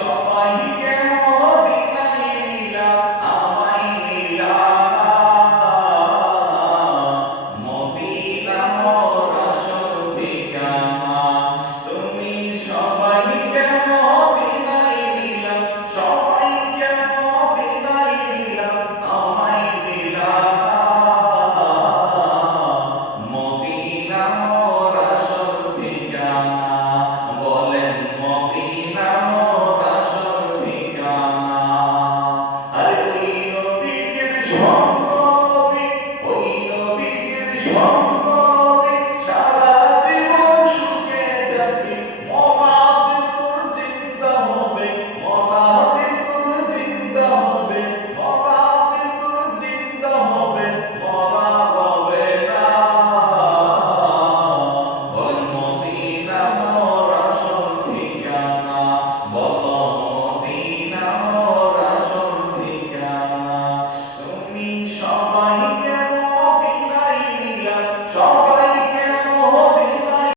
সবাইকে মদিনায় নিলা আমায় নিলা মদিনা মোর আসল ঠিকানা তুমি সবাইকে মদিনায় নিলা সবাইকে মদিনায় নিলা আমায় নিলা মদিনা মোর আসল ঠিকানা বলেন মদিনা মোর আসল ঠিকানা আরে ওই নবীর সঙ্গ নবী ওই নবীর সঙ্গ নবী সারা জীবন সুখে যাবি মরাতে তোর জিন্দা হবে মরাতে তোর জিন্দা হবে মরাতে তোর জিন্দা হবে মরা হবে না বলেন মদিনা মোর আসল ঠিকানা বলো মদিনা মোর আসল ঠিকানা তুমি সবাইকে মদিনায় নিলা